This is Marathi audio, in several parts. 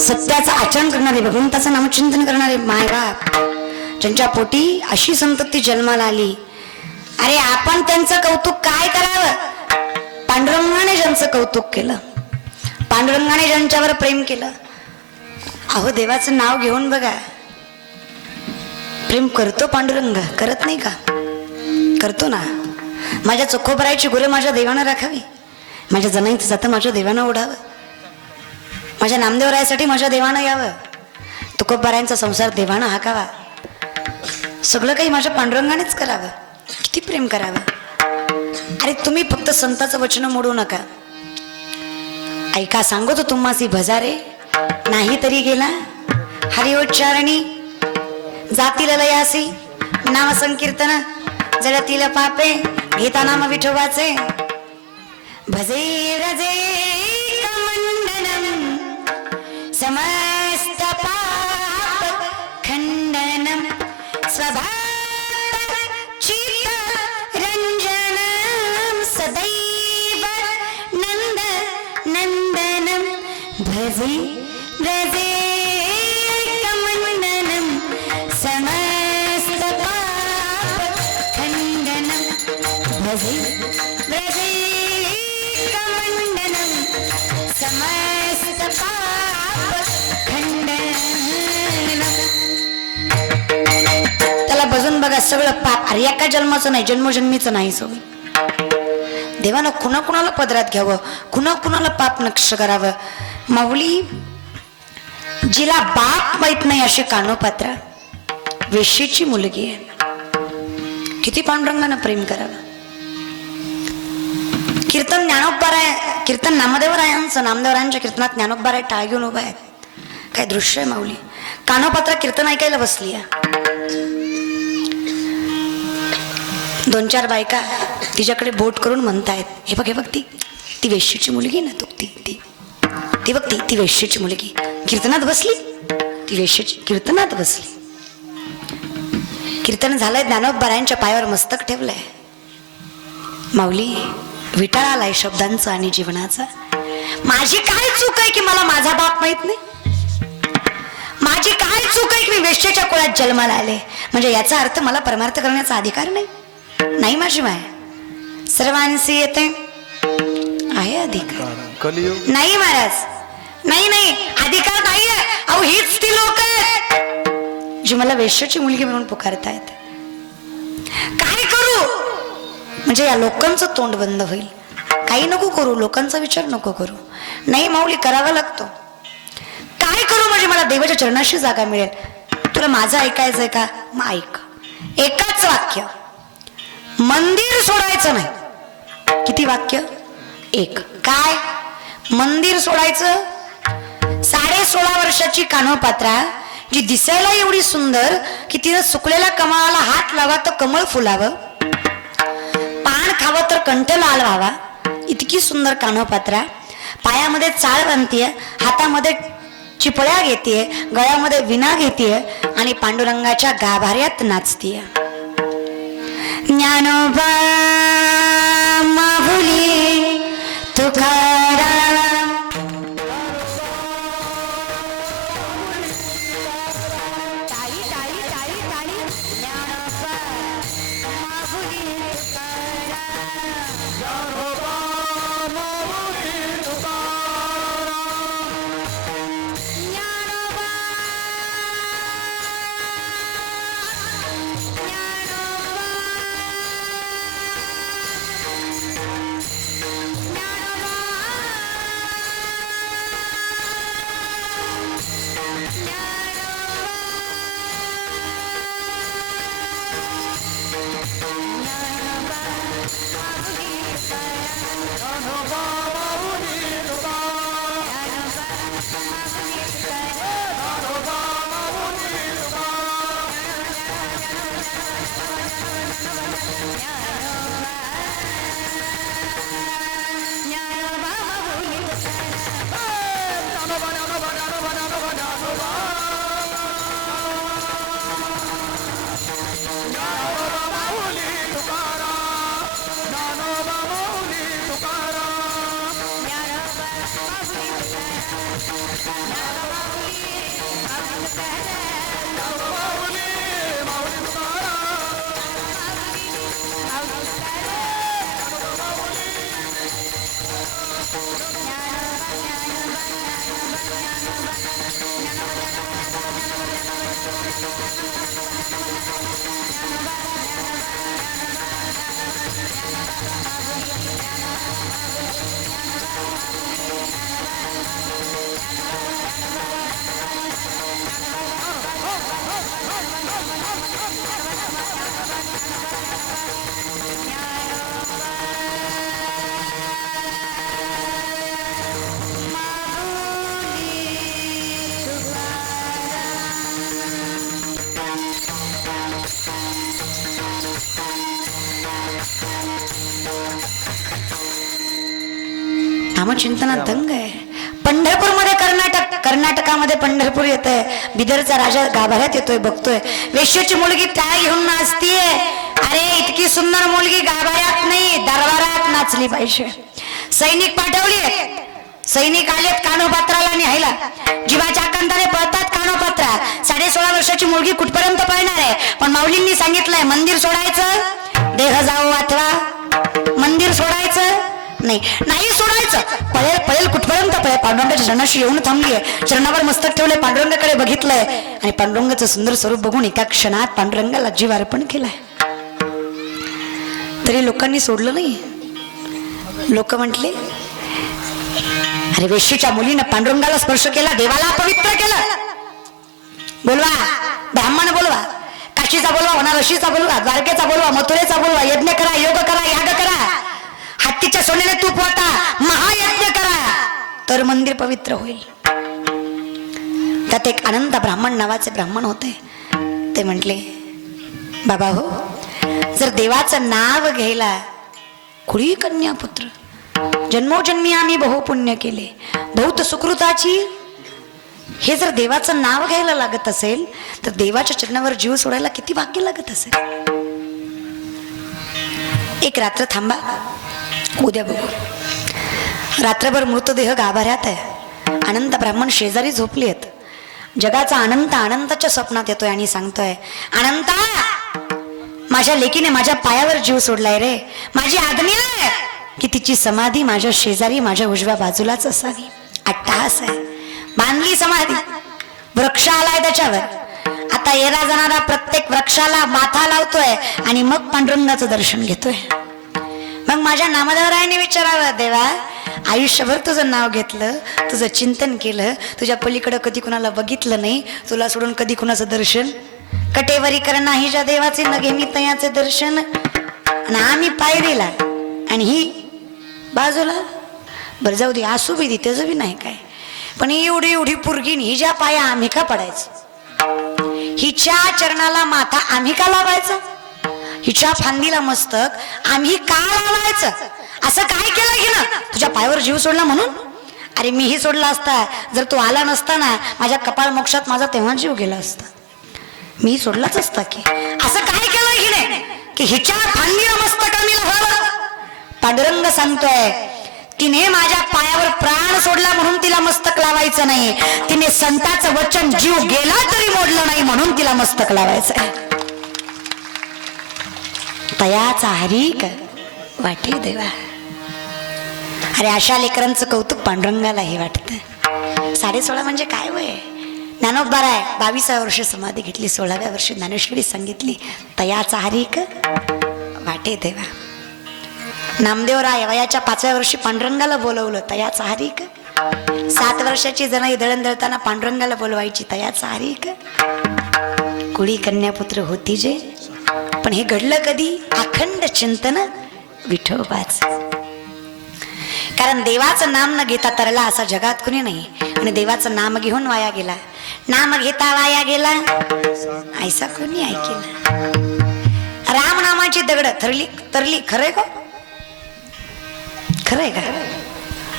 सत्याचं आचरण करणारे, भगवंताचं नामचिंतन करणारे मायबाप, ज्यांच्या पोटी अशी संतती जन्माला आली, अरे आपण त्यांचं कौतुक काय करावं? पांडुरंगाने ज्यांचं कौतुक केलं, पांडुरंगाने ज्यांच्यावर प्रेम केलं, अहो देवाचं नाव घेऊन बघा, प्रेम करतो पांडुरंग, करत नाही का? करतो ना. माझ्या चोखोबरायची गुरे माझ्या देवानं राखावी, माझ्या जनाईचं जातं माझ्या देवानं ओढावं, माझ्या नामदेवरायासाठी माझ्या देवानं यावं, तुकोबरायांचा संसार देवानं हाकावा, सगळं काही माझ्या पांडुरंगानेच करावं. किती प्रेम करावं. अरे तुम्ही फक्त संताचं वचन मोडू नका. ऐका सांगतो तुम्हासी भजारे, नाही तरी गेला हरिओच्चारणी, जातील लयासी नाम संकीर्तन, जळतील पापे घेता नाम विठोबाचे, भजे रजे कमंडनम समस्त पाप खंडनम स्वभाव चित्त रंजनम सदैव नंद नंदनम भजे रजे कमंडनम समस्त पाप खंडनम भजे रजे कमंडनम समस्त पाप खंडनम. त्याला बजून बघा सगळं पाप. अरे एका जन्माचं नाही, जन्मोजन्मीचं नाही. सोबत देवानं कुणाकुणाला पदरात घ्यावं, कुणाकुणाला पाप नक्ष करावं. माऊली जिला बाप माहित नाही अशी कानोपात्रा, वेश्येची मुलगी आहे, किती पांडुरंगानं प्रेम करावं. कीर्तन ज्ञानोबराय, कीर्तन नामदेवरायांचं, नामदेवरायांच्या कीर्तनात ज्ञानोबराय टाळ घेऊन उभा आहेत. काय दृश्य आहे माऊली. कानोपात्रा कीर्तन ऐकायला बसली आहे. दोन चार बायका तिच्याकडे बोट करून म्हणतायत, हे बघ हे बघ, ती वेश्येची मुलगी ना, तू ती बघ, ती वेश्येची मुलगी कीर्तनात बसली, ती वेश्येची कीर्तनात बसली. कीर्तन झालंय, ज्ञानोबरायांच्या पायावर मस्तक ठेवलंय. माऊली विटाळ आलाय शब्दांचा आणि जीवनाचा. माझी काय चूक आहे की मला माझा बाप माहित नाही? माझी काय चूक आहे की मी वेश्येच्या कुळात जन्माला आले? म्हणजे याचा अर्थ मला परमार्थ करण्याचा अधिकार नाही? नाही माझी माय, सर्वांशी येते आहे अधिकार. नाही महाराज, नाही नाही, अधिकार नाही आहे. अहो हीच ती लोक आहेत जी मला वेश्येची मुलगी म्हणून पुकारतायत. काय करू म्हणजे या लोकांचं तोंड बंद होईल? काही नको करू, लोकांचा विचार नको करू. नाही माऊली, करावा लागतो. काय करू म्हणजे मला देवाच्या चरणाशी जागा मिळेल? तुला माझं ऐकायचंय का? मग ऐक. एकाच वाक्य, मंदिर सोडायचं नाही. किती वाक्य? एक. काय? मंदिर सोडायचं? 16.5 वर्षाची कानोपात्रा, जी दिसायला एवढी सुंदर की तिनं सुकलेल्या कमळाला हात लावा तर कमळ फुलावं, पान खावं तर कंठ लाल व्हावा, इतकी सुंदर कानोपात्रा. पायामध्ये चाळ बांधतीये, हातामध्ये चिपळ्या घेतीये, गळ्यामध्ये विणा घेतीये आणि पांडुरंगाच्या गाभाऱ्यात नाचतीये. ज्ञानोबा माऊली तुकाराम, नामचिंतनात दंग आहे. पंढरपूरमध्ये कर्नाटकामध्ये पंढरपूर येत आहे. बिदरचा राजा गाभाऱ्यात येतोय, बघतोय वेश्याची मुलगी टाळ घेऊन नाचतीये. अरे इतकी सुंदर मुलगी गाभाऱ्यात नाही दरबारात नाचली पाहिजे. सैनिक पाठवली, सैनिक आलेत कानोपात्राला न्यायला. जीवाच्या आकांताने पळतात कानोपात्रा. 16.5 वर्षाची मुलगी कुठपर्यंत पळणार आहे. पण माऊलींनी सांगितलंय मंदिर सोडायचं, देह जावो अथवा मंदिर सोडायचं नाही सोडायचं. पळेल पळेल कुठपर्यंत पळेल. पांडुरंगाच्या चरणाशी येऊन थांबलीये, चरणावर मस्तक ठेवलंय, पांडुरंगाकडे बघितलंय आणि पांडुरंगाचं सुंदर स्वरूप बघून एका क्षणात पांडुरंगाला जीव अर्पण केलाय. तरी लोकांनी सोडलं नाही. लोक म्हटले अरे वेश्येच्या मुलीनं पांडुरंगाला स्पर्श केला, देवाला पवित्र केलं. बोलवा ब्राह्मण, बोलवा काशीचा बोलवा, वनारशीचा बोलवा, द्वारकेचा बोलवा, मथुरेचा बोलवा, यज्ञ करा, योग करा, याग करा, हत्तीच्या सोन्याने तूप वाटा, महायज्ञ करा, तर मंदिर पवित्र होईल. त्यात एक अनंत ब्राह्मण नावाचे ब्राह्मण होते. ते म्हटले बाबा हो, जर देवाचं नाव घ्यायला कुळी कन्या पुत्र, जन्मोजन्मी आम्ही बहुपुण्य केले, बहुत सुकृताची, हे जर देवाचं नाव घ्यायला लागत असेल तर देवाच्या चरणावर जीव सोडायला किती भाग्य लागत असेल. एक रात्र थांबा, उद्या बघू. रात्रभर मृतदेह गाभाऱ्यात आहे. अनंत ब्राह्मण शेजारी झोपली आहेत. जगाचा अनंत अनंताच्या स्वप्नात येतोय आणि सांगतोय अनंता, माझ्या लेकीने माझ्या पायावर जीव सोडलाय रे. माझी आज्ञा आहे की तिची समाधी माझ्या शेजारी माझ्या उजव्या बाजूलाच असावी. अट्टहास आहे. बांधली समाधी, वृक्ष आलाय त्याच्यावर. आता येरा जाणारा प्रत्येक वृक्षाला माथा लावतोय आणि मग पांडुरंगाचं दर्शन घेतोय. मग माझ्या नामदेवरायाने विचारावं, देवा आयुष्यभर तुझं नाव घेतलं, तुझं चिंतन केलं, तुझ्या पलीकडं कधी कुणाला बघितलं नाही, तुला सोडून कधी कुणाचं दर्शन, कटेवरी करणा ही ज्या देवाचे न घे मी तयाचे दर्शन, आणि आम्ही पायरीला आणि ही बाजूला. बरं जाऊ दे, असू बी त्याचं बी नाही काय, पण एवढी एवढी पुरगीन ही ज्या पाया आम्ही का पडायचं, हिच्या चरणाला माथा आम्ही का लावायचं, हिच्या फांदीला मस्तक आम्ही का लावायचं. असं काय केलं की ना तुझ्या पायावर जीव सोडला म्हणून. अरे मीही सोडला असता, जर तू आला नसता ना माझ्या कपाळ मोक्षात माझा तेव्हा जीव गेला असता, मी सोडलाच असता की. असं काय केलं की नाही की हिच्या फांदीला मस्तक आम्ही लावावं. पांडुरंग सांगतोय तिने माझ्या पायावर प्राण सोडला म्हणून तिला मस्तक लावायचं नाही, तिने संताचं वचन जीव गेला तरी मोडलं नाही म्हणून तिला मस्तक लावायचं. तयाचा हरीक वाटे देवा. अरे अशा लेकरांचं कौतुक पांडुरंगाला हे वाटतं. 16.5 म्हणजे काय वय. ज्ञानोबा राय 22व्या वर्षी समाधी घेतली, 16व्या वर्षी ज्ञानेश्वरी सांगितली. तयाचा हरीक वाटे देवा. नामदेवराय वयाच्या 5व्या वर्षी पांडुरंगाला बोलवलं, तयाचा हरीक. 7 वर्षाची जण दळण दळताना पांडुरंगाला बोलवायची, तयाचा हरीक. कुळी कन्यापुत्र होती जे. पण हे घडलं कधी, अखंड चिंतन विठोबाच. कारण देवाचं नाम न घेता तरला असा जगात कुणी नाही, आणि देवाचं नाम घेऊन वाया गेला, नाम घेता वाया गेला ऐसा कोणी ऐकेला. राम नामाची दगड तरली खरंय का, खरंय का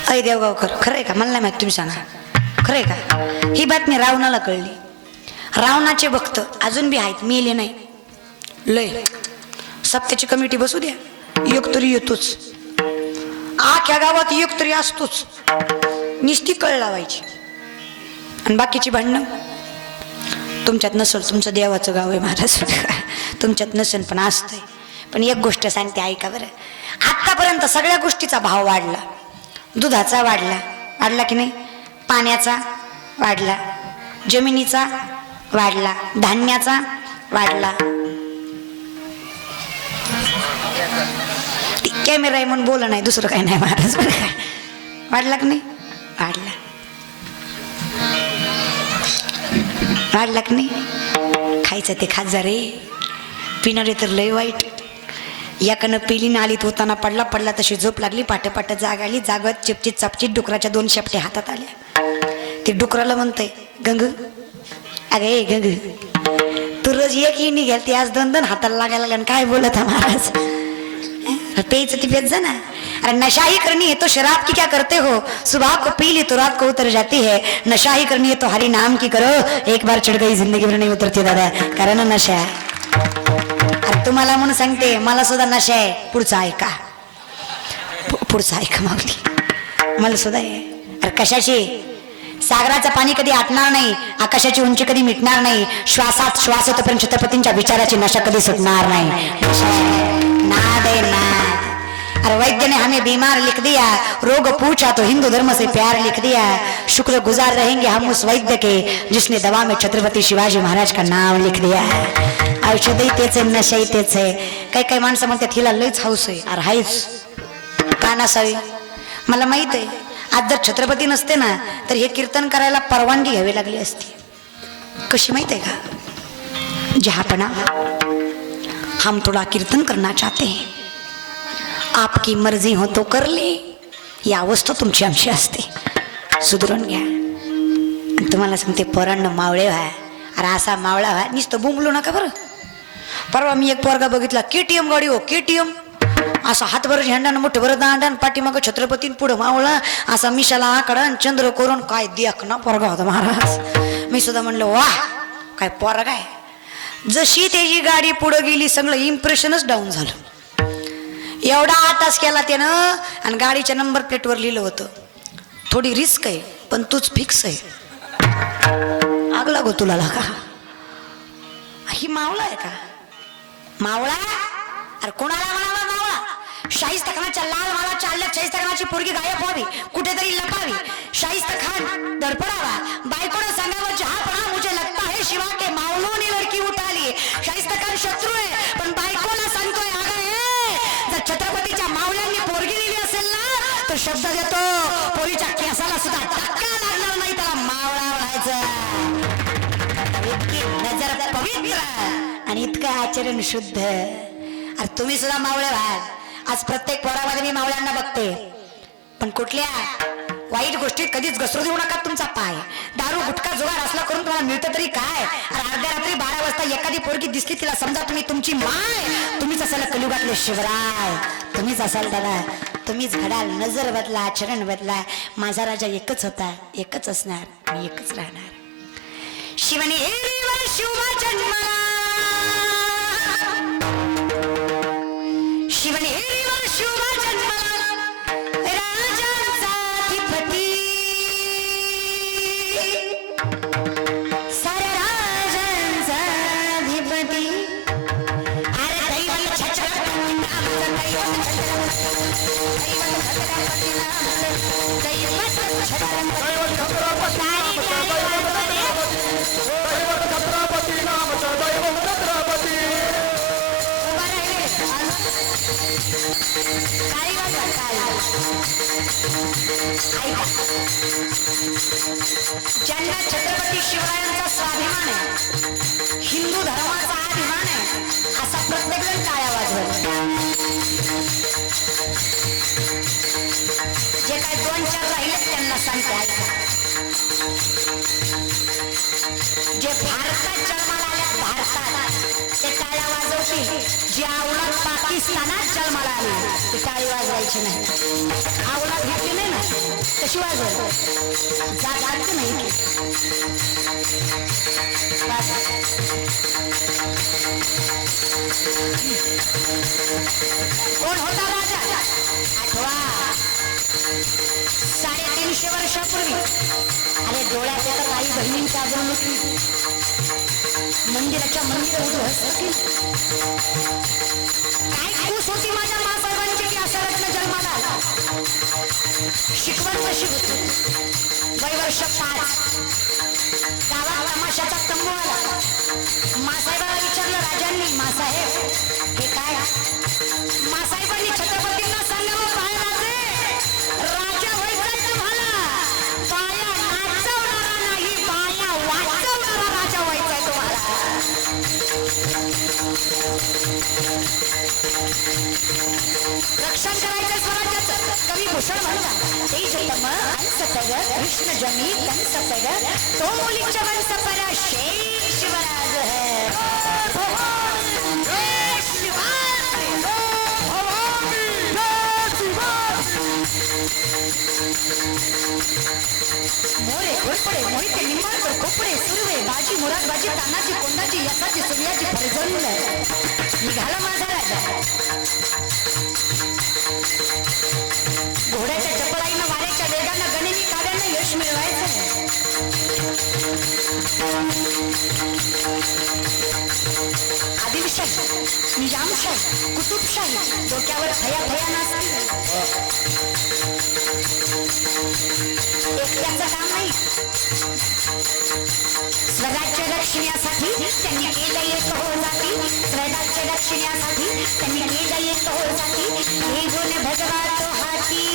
अय देवगावकर, खरंय का, मला नाही माहित, तुम्ही सांगा खरंय का. ही बातमी रावणाला कळली. रावणाचे भक्त अजून बी आहेत, मेले नाही. लय सप्त्याची कमिटी बसू द्या, एक तरी येतोच. आख्या गावात एक तरी असतोच. निस्ती कळ लावायची. आणि बाकीची भांडणं तुमच्यात नसेल, तुमचं देवाचं गाव आहे महाराज, तुमच्यात नसेल पण असतंय. पण एक गोष्ट सांगते ऐका बरं, आतापर्यंत सगळ्या गोष्टीचा भाव वाढला. दुधाचा वाढला की नाही, पाण्याचा वाढला, जमिनीचा वाढला, धान्याचा वाढला. कॅमेरा आहे म्हणून बोला नाही, दुसरं काही नाही महाराज. वाढला की नाही, वाढला की नाही. खायचं ते खात जा रे, पिणारे तर लय वाईट. याकडनं पिली ना आलीत होताना पडला तशी झोप लागली. पाट जाग आली, जागत चिपचित चापचित डुकराच्या 2 शेपट्या हातात आल्या. ते डुकराला म्हणतंय, गंग अगे गंग, तू रोज एक ही निघेल, ती आज 2 हाताला लागायला लागला. काय बोलत हा महाराज, पेच ती पेच जा ना. अरे नशा ही करनी है तो शराब की क्या करते हो, सुबह को पी ली तो रात को उतर जाती है. नशा ही करनी है तो हरी नाम की करो, एक बार चढ़ गई जिंदगी भर नहीं उतरती दादा. कारण नशा अरे तुम्हाला म्हणून सांगते, मला सुद्धा नशा आहे. पुढचा ऐका माऊली, मला सुद्धा आहे. अरे कशाची, सागराचं पाणी कधी आटणार नाही, आकाशाची उंची कधी मिटणार नाही, श्वासात श्वास येतोपर्यंत छत्रपतींच्या विचाराची नशा कधी सुटणार नाही. नाद है नाद. अरे वैद्य ने हमें बीमार लिख दिया, रोग पूछा तो हिंदू धर्म से प्यार लिख दिया. शुक्र गुजार रहेंगे हम उस वैद्य के जिसने दवा में छत्रपती शिवाजी महाराज का नाम लिख दिया. औषधही तेच आहे, नशाही तेच आहे. काही माणसं म्हणतात हिला लयच हाऊस आहे. अरे हायच का नसावी, मला माहित आहे. आज जर छत्रपती नसते ना तर हे कीर्तन करायला परवानगी घ्यावी लागली असती. कशी माहित आहे का, जहापना हम थोड़ा कीर्तन करना चाहते हैं, आपकी मर्जी हो तो कर ले. ही अवस्था तुमची आमची असते, सुधरून घ्या. आणि तुम्हाला सांगते, पोरांना मावळे व्हा. अरे असा मावळा व्हा, नुसतं बुंबलू नका बरं. परवा मी एक पोरगा बघितला, KTM गाडी हो, KTM, असा हातभर झेंडा, मोठं भर दांडा, पाठीमागं छत्रपतीन, पुढं मावळा, असा मिशाला आकडा आणि चंद्र करून. काय देख ना पोरगा होता महाराज. मी सुद्धा म्हणलं वाह काय पोरगा आहे. जशी त्याची गाडी पुढं गेली सगळं इम्प्रेशनच डाऊन झालं. एवढा आटास केला त्यानं आणि गाडीच्या नंबर प्लेटवर लिहिलं होतं, थोडी रिस्क आहे पण तूच फिक्स आहे. आग लागो तुला लागा. ही मावळा आहे का मावळा. अरे कोणाला म्हणावा मावळा. शाहिस्ता खानाच्या लाल माळा चालल्यात, शाहिस्ता खानाची पोरगी गायब व्हावी, कुठेतरी लपावी. शाहिस्ता खान धडपडावा, बायकोनं सांगावं जहापना मुझे लगता है शिवा के मावलों ने लड़की उठा ली. शाहिस्ता खान शत्रू आहे पण बायकोला सांगतोय, अगं जर छत्रपतीच्या मावल्यांनी पोरगी दिली असेल ना तर शब्द देतो, पोरीच्या केसाला सुद्धा धक्का लागणार नाही, त्याला मावळा म्हणायचं. इतकी नजर पवित्र आणि इतकं आचरण शुद्ध. अरे तुम्ही सुद्धा मावळे व्हा. आज प्रत्येक पोरामध्ये मी मावळ्यांना बघते, पण कुठल्या वाईट गोष्टीत कधीच घसरू देऊ नका तुमचा पाय. दारू गुटखा जुगार असला करून तुम्हाला मिळतं तरी काय. अरे अर्ध्या रात्री 12 वाजता एखादी पोरगी दिसली, तिला समजा तुम्ही तुमची माय, तुम्हीच असाल कलियुगातले शिवराय, तुम्हीच असाल दादा, तुम्हीच घडाल. नजर बदला, आचरण बदला. माझा राजा एकच होता, एकच असणार, मी एकच राहणार. शिवने शुभ जन्मला, शिवनेरीवर शुभ जन्मला, राजांचा अधिपती, साऱ्या राजांचा अधिपती. अरे दैवत छत्रपती नामाचं, दैवत ज्यांना छत्रपती शिवरायांचा स्वाभिमान आहे, हिंदू धर्माचा अभिमान आहे, असा प्रत्येक जण टाळ्या वाजवत. जे काय 2-4 राहिले त्यांना सांगते ऐका. जे भारतात जन्माला आले, भारतात, ते टाळ्या वाजवतील. जी औलाद पाकिस्तानात जन्माला आली ती टाळी वाजवायची नाही. औलाद घेतली नाही ना कशी वाजवायची, जात लागते नाही. कोण होता राजा, आठवा. 350 वर्षापूर्वी अरे डोळ्यात येतात आई बहिणींच्या अजूनकी मंदिराच्या मंदिर उद्ध्वस्त केली. काय खुश होती माझ्या मासाहेबांची की असा रत्न जन्माला आला. शिकवण कशी होती. वय वर्ष 5 गावात तमाशाचा तंबू आला. मासाहेबाला विचारलं राजांनी, मासाहेब हे काय? मासाहेबांनी छत्रपतींना सांगावं, काय राजे राजा व्हायचा तुम्हाला, बाया नाचवणारा नाही बाया वाचवणारा राजा व्हायचाय तुम्हाला. रक्षण करायचं स्वराज्याचं. कवी भूषण म्हणतात, तेज तम अंसपद कृष्ण जमी कंसपद तो मुलीच वंसपद शेष शिवराज है. मोरे घोरपडे मोहिते निंबाळकर खोपडे सुरवे बाजी मुरादबाजी तानाजी कोंडाजी यसाची सूर्याची फरजंद निघाला माझा राजा. घोड्याच्या चपळाईनं वाऱ्याच्या वेगानं गणिनी काव्यानं यश मिळवायचं. आदिलशाही निजामशाही कुतुबशाही डोक्यावर थया थया नसतील. एकट्याचं काम नाही. स्वराज्य रक्षण्यासाठी त्यांनी केलं एक हो जाती. स्वराज्य रक्षण्यासाठी त्यांनी केलं एक हो जाती. हे गुण भगवा तो हाती.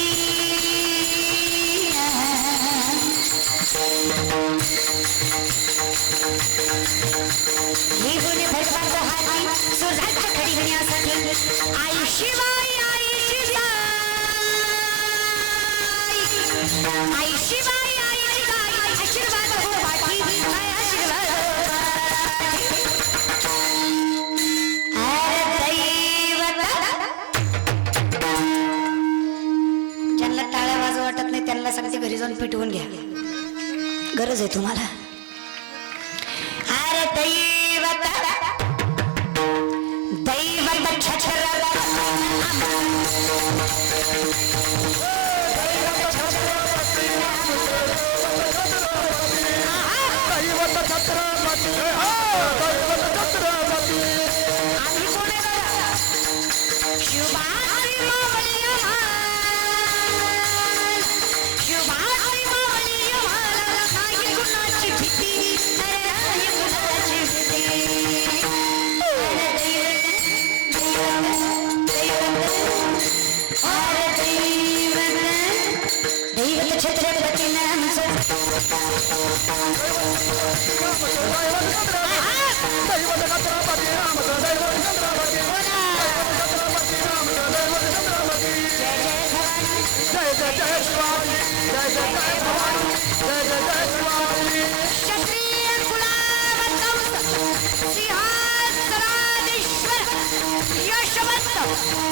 हे गुण भगवा तो हाती. स्वराज्य खडविण्यासाठी आई शिवाय आई शिवाय आई शिवाय आई शिवाय आशीर्वाद हो पाठी काय आशीर्वाद हो ज्यांना टाळ्या वाजव वाटत नाही त्यांना सांगते घरी जाऊन पिटवून घ्या. गरज आहे तुम्हाला. अरे दैवत दैवत छछर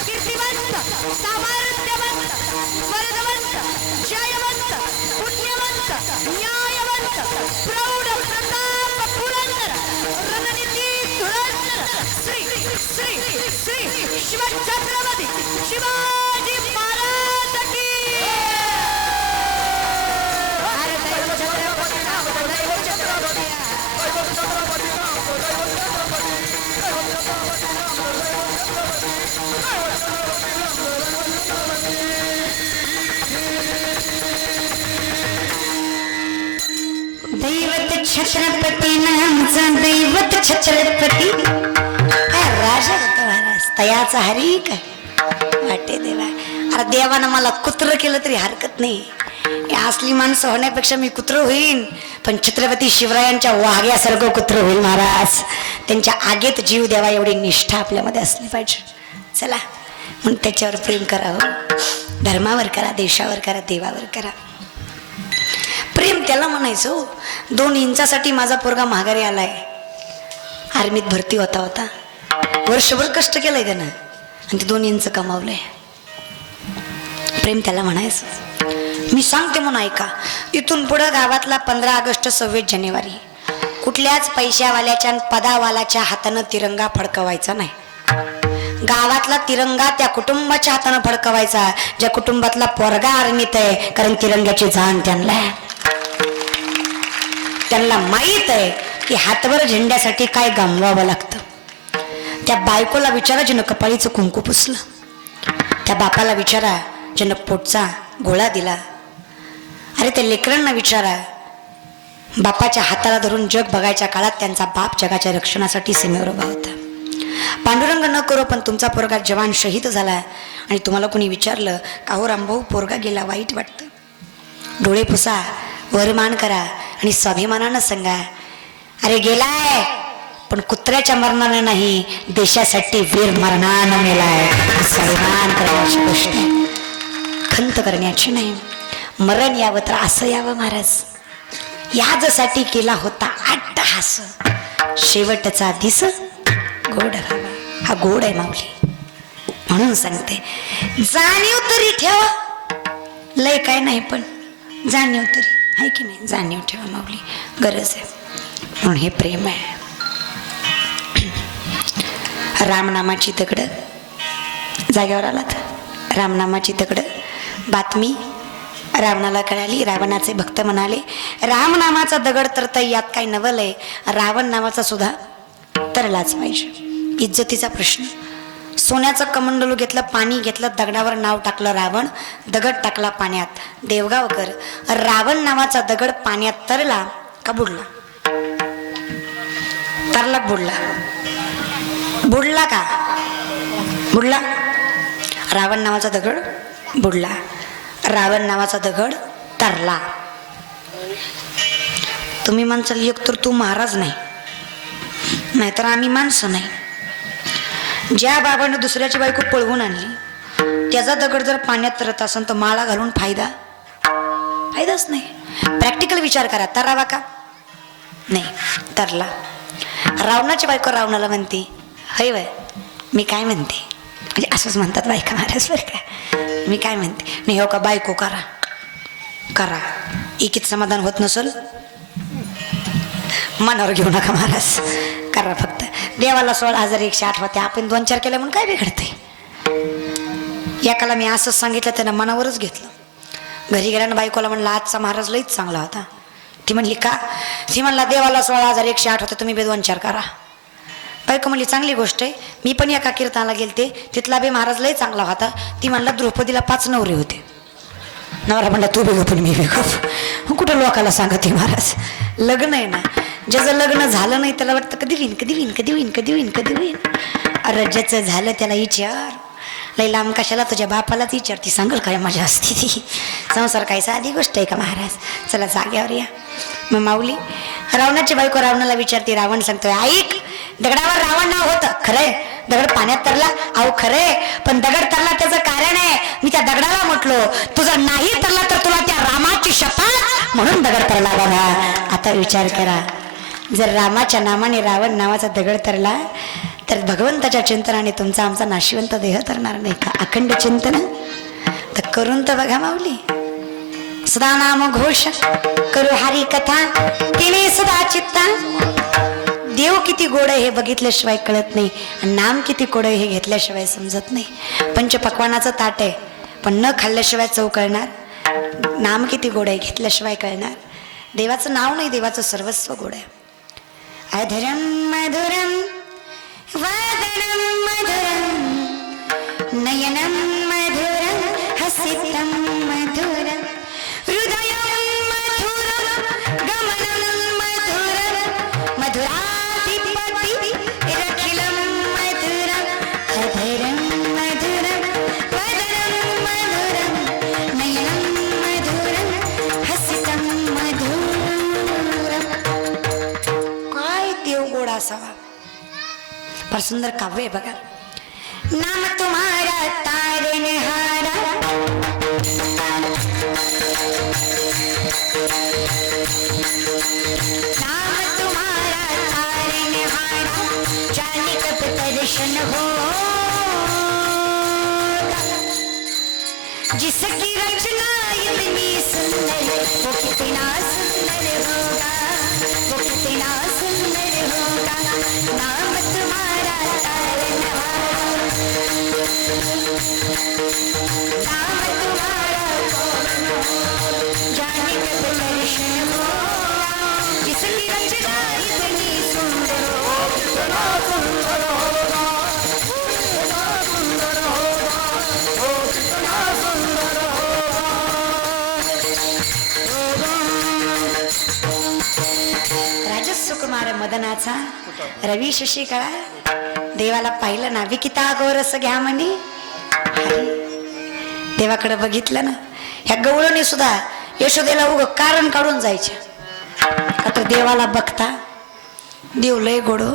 कीर्तिवंत सामर्थ्यवंत वर्धवंत जयवंत पुण्यवंत न्यायवंत प्रौढ प्रताप पुरंदर रणनीती धुरंधर श्री श्री श्री शिवछत्रपती शिवाजी महाराज की. दैवत छत्रपती नामचा दैवत छत्रपती राजा महाराज तयाचा हरी काय वाटे देवा. अरे देवानं मला कुत्र केलं तरी हरकत नाही. असली माणसं होण्यापेक्षा मी कुत्र होईन, पण छत्रपती शिवरायांच्या वाघ्यासारखं कुत्र होईल महाराज. त्यांच्या आगेत जीव द्यावा एवढी निष्ठा आपल्यामध्ये असली पाहिजे. चला म्हणून त्याच्यावर प्रेम करावं. धर्मावर करा, देशावर करा, देवावर करा. प्रेम त्याला म्हणायचो. 2 इंचासाठी माझा पोरगा माघारी आलाय. आर्मीत भरती होता वर्षभर कष्ट केलंय त्यानं आणि ते 2 इंच कमावलंय. प्रेम त्याला म्हणायचं. मी सांगते म्हणून ऐका. इथून पुढं गावातला 15 ऑगस्ट 26 जानेवारी कुठल्याच पैशावाल्याच्या पदावाल्याच्या हातानं तिरंगा फडकवायचा नाही. गावातला तिरंगा त्या कुटुंबाच्या हातानं फडकवायचा ज्या कुटुंबातला पोरगा आर्मीत आहे, कारण तिरंग्याची जाण त्यांना माहित आहे की हातवर झेंड्यासाठी काय गमवावं लागतं. त्या बायकोला विचारा जिनं कपाळीचं कुंकू पुसलं, त्या बापाला विचारा ज्यानं पोटचा गोळा दिला, अरे त्या लेकरांना विचारा बापाच्या हाताला धरून जग बघायच्या काळात त्यांचा बाप जगाच्या रक्षणासाठी सीमेवर उभा होता. पांडुरंग न करो पण तुमचा पोरगा जवान शहीद झाला आणि तुम्हाला कोणी विचारलं का हो रामभाऊ पोरगा गेला वाईट वाटतं, डोळे पुसा, वरमान करा आणि स्वाभिमानानं सांगा अरे गेलाय पण कुत्र्याच्या मरणानं नाही, देशासाठी वीर मरणानं मेलाय. स्वाभिमान करण्याची गोष्ट आहे, खंत करण्याची नाही. मरण यावं तर असं यावं महाराज, याजसाठी केला होता अट्टहास, शेवटचा दिस गोड राहावा. हा गोड आहे माऊली, म्हणून सांगते जाणीव तरी ठेवा. लय काय नाही पण जाणीव तरी आहे की नाही, जाणीव ठेवा माऊली, गरज आहे. म्हणून हे प्रेम आहे. रामनामाची दगड, जाग्यावर आलात, रामनामाची दगड बातमी रावणाला कळाली. रावणाचे भक्त म्हणाले रामनामाचा दगड तरता यात काय नवलय, रावण नावाचा सुद्धा तरलाच पाहिजे. इज्जतीचा प्रश्न. सोन्याचं कमंडलू घेतलं, पाणी घेतलं, दगडावर नाव टाकलं रावण, दगड टाकला पाण्यात. देवगावकर, रावण नावाचा दगड पाण्यात तरला का बुडला? तरला बुडला? बुडला का? बुडला. रावण नावाचा दगड बुडला, रावण नावाचा दगड तरला. तुम्ही म्हणसाल एक तर तू महाराज नाही, नाहीतर आम्ही माणसं नाही. ज्या बाबाने दुसऱ्याची बायको पळवून आणली त्याचा दगड जर पाण्यात तरत असेल तर माळा घालून फायदाच नाही. प्रॅक्टिकल विचार करा, तरावा का? नाही, तरला. रावणाची बायको रावणाला म्हणते हय वय मी काय म्हणते, म्हणजे असंच म्हणतात बायका महाराज बरं का, मी काय म्हणते नाही हो का बायको करा एकीत समाधान होत नसल मनावर घेऊ नका महाराज, करा फक्त. देवाला 16,108 होते, आपण 2-4 केल्या म्हणून काय बिघडतंय? एकाला मी असंच सांगितलं त्यानं मनावरच घेतलं. घरी गेल्यानं बायकोला म्हणलं आजचा महाराज लईच चांगला होता. ती म्हणली का? ती म्हणला देवाला 16,108 होते, तुम्ही बे 2-4 करा. बायको म्हणली चांगली गोष्ट आहे, मी पण एका कीर्तनाला गेलते, तिथला बे महाराज लई चांगला होता. ती म्हणला द्रौपदीला 5 नवरे होते. नवरा म्हणला तू बे पण मी बे गप, कुठं लोकाला सांगते महाराज. लग्न आहे ना, ज्याचं लग्न झालं नाही त्याला वाटतं कधी होईन. अरे ज्याचं झालं त्याला विचार, लई लांब कशाला, तुझ्या बापालाच विचार, ती सांगल काय मजा असते ती. संसार काय साधी गोष्ट आहे का महाराज? चला जाग्यावर या. मग माऊली रावणाची बायको रावणाला विचारते, रावण सांगतोय ऐक, दगडावर रावण नाव होतं खरंय, दगड पाण्यात तरला, अहो खरंय, पण दगड तरला त्याचं कारण आहे. मी त्या दगडाला म्हटलो तुझा नाही तरला तर तुला त्या रामाची शपथ म्हणून दगड तरला बघा. आता विचार करा, जर रामाच्या नामाने रावण नावाचा दगड तरला तर भगवंताच्या चिंतनाने तुमचा आमचा नाशिवंत देह तरणार नाही का? अखंड चिंतन तर करून तर बघा माऊली. सदा नाम घोष करू हरी कथा, तिने सदा चित्ता. देव किती गोड आहे हे बघितल्याशिवाय कळत नाही, आणि नाम किती गोड आहे हे घेतल्याशिवाय समजत नाही. पंचपक्वानाचं ताट आहे पण न खाल्ल्याशिवाय चव कळणार. नाम किती गोड आहे घेतल्याशिवाय कळणार. देवाचं नाव नाही, देवाचं सर्वस्व गोड आहे. अधरम मधुरम वदनम मधुरम नयनम मधुरम हसितम मधुरम हृदयम मधुरम गमनम मधुरम मधुराधिपति रखिलम मधुरम अधरम मधुरम वदनम मधुरम नयनम मधुरम हसितम मधुरम. काय देव गोड असावा. फार सुंदर काव्य आहे बघा. नाम तुम्हारा तारणहारा, नाम तुम्हारा तारणहारा, जाने कब दर्शन हो. जिसकी रचना इतनी सुंदर वो कितना सुंदर होगा, वो कितना सुंदर होगा. नाम तुम्हारा तारणहारा, मदनाचा रवी शशिकळा देवाला पाहिलं ना विकिता गोरस घ्या म्हणे देवाकडे बघितलं ना ह्या गवळणी सुद्धा यशोदेला उग कारण काढून जायच्या का तर देवाला बघता देव लय गोडो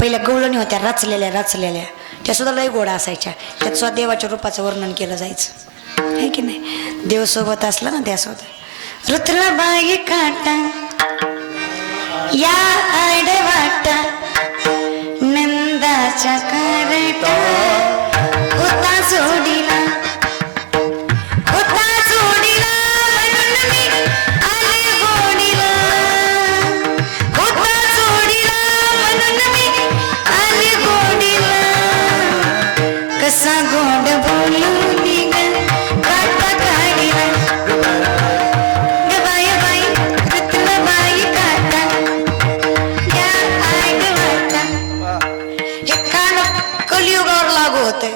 पहिल्या गवळणी होत्या रचलेल्या त्या सुद्धा लय गोडा असायच्या त्यात सुद्धा देवाच्या रूपाचं वर्णन केलं जायचं आहे की नाही देव सोबत असला ना त्यासोबत रुद्रबाई काटा या आडवाटा नंदाच्या करटा होता जोडीला म्हणून मी आले गोडीला होता जोडीला म्हणून मी आले गोडीला कसा गोड बोलून काटा काढीला ग बाई रत्नबाई काटा या आडवाटा हे कान कलियुगावर लागू होते